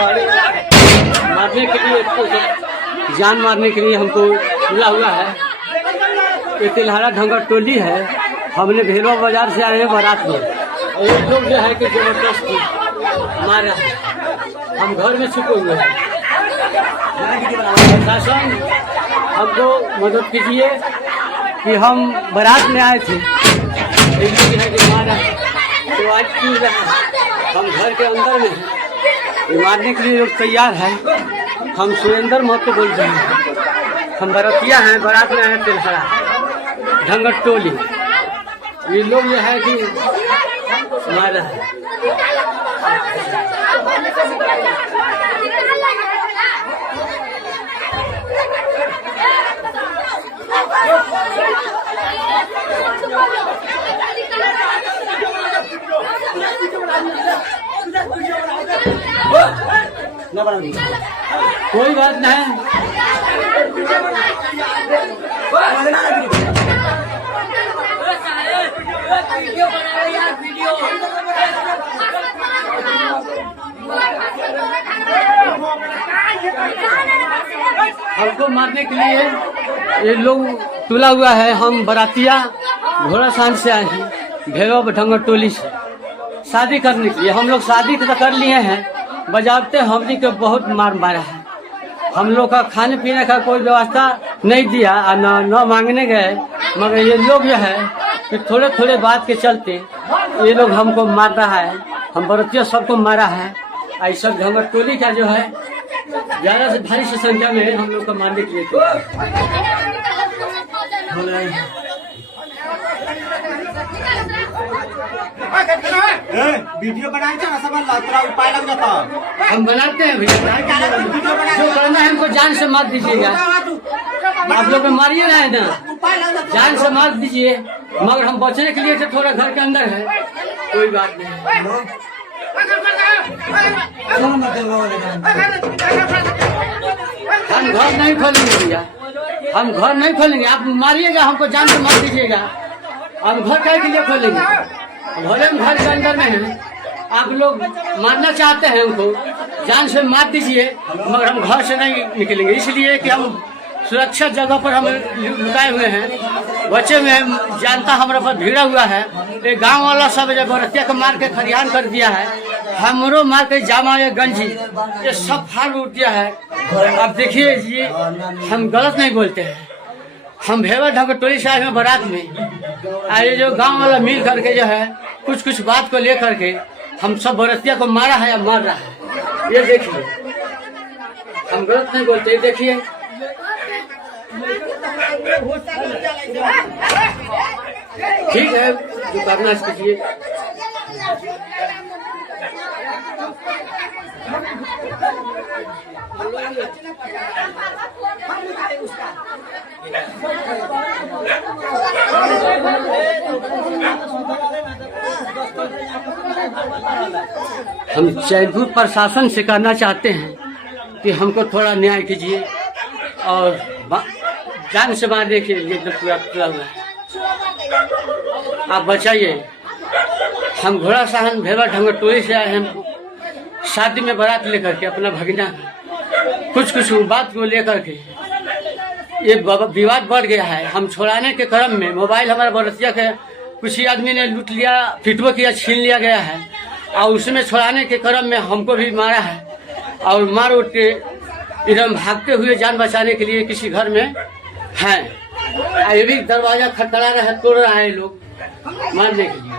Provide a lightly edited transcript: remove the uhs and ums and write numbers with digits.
मारने के लिए, जान मारने के लिए हमको मिला हुआ है। ये तिलहरा ढंगर टोली है। हमने भेलवा बाजार से आए हैं बारात में, और ये लोग जो है कि जबरदस्ती मारा है। हम घर में छुपे हुए हैं। प्रशासन हमको मदद कीजिए कि हम बारात में आए थे, एक लोग है कि मारा है। तो आज क्यों रहा, हम घर के अंदर में हैं, मारने के लिए लोग तैयार है। हम सुरेंद्र महतो बोल रहे हैं। हम बरतिया हैं, बारात में आए हैं तिलहरा ढंगर टोली। ये लोग जो है कि मारा है। कोई बात नहीं। हमको मारने के लिए ये लोग तुला हुआ है। हम बरातिया घोड़ासान से आए हैं, भेलवा ढंगर टोली से शादी करने के लिए। हम लोग शादी तो कर लिए हैं, बजाते हमने के बहुत मार मारा है। हम लोग का खाने पीने का कोई व्यवस्था नहीं दिया, न मांगने गए, मगर ये लोग जो है कि थोड़े थोड़े बात के चलते ये लोग हमको मार रहा है। हम बरतिया सबको मारा है। ऐसा ढंगर टोली का जो है ज्यादा से भारी से संख्या में हम लोग को मारने के लिए वीडियो बनाए सब उपाय लग जाता। हम बनाते हैं भैया, जो करना है हमको जान से मार दीजिएगा। आप लोग मारिए ना है ना, जान से मार दीजिए, मगर हम बचने के लिए तो थोड़ा घर के अंदर है। कोई बात नहीं, हम घर नहीं खोलेंगे भैया, हम घर नहीं खोलेंगे। आप मारिएगा, हमको जान से मार दीजिएगा। अब घर के लिए खोलेंगे, भले हम घर के अंदर में हैं। आप लोग मारना चाहते हैं हमको, जान से मार दीजिए, मगर हम घर से नहीं निकलेंगे। इसलिए कि हम सुरक्षित जगह पर हम लुकाए हुए हैं। बच्चे में जानता हमारे पर भीड़ा हुआ है। ये गांव वाला सब जब बरतिया को मार के खरियान कर दिया है, हमरो मार के जामा या गंजी ये सब फाड़ उठ दिया है। अब देखिए जी, हम गलत नहीं बोलते हैं। हम भेलवा ढंगर टोली से आए हैं बारात में। ये जो गांव वाला मिल करके जो है कुछ कुछ बात को लेकर के हम सब बरतिया को मारा है या मार रहा है। ये देखिए, हम गलत नहीं बोलते। देखिए, ठीक है, जो करना कीजिए। हम चैनपुर प्रशासन से कहना चाहते हैं कि हमको थोड़ा न्याय कीजिए और जान से मारने के लिए पूरा हुआ है, आप बचाइए। हम घोड़ासान भेलवा ढंगर टोली से आए हैं शादी में बारात लेकर के, अपना भगना कुछ कुछ बात को लेकर के ये विवाद बढ़ गया है। हम छुड़ाने के क्रम में मोबाइल हमारा बरतिया के कुछ ही आदमी ने लूट लिया, फिटवा किया, छीन लिया गया है। और उसमें छुड़ाने के क्रम में हमको भी मारा है और मार उठ के इधर भागते हुए जान बचाने के लिए किसी घर में हैं। ये भी दरवाजा खटखड़ा रहा है, तोड़ रहा है लोग मारने के लिए।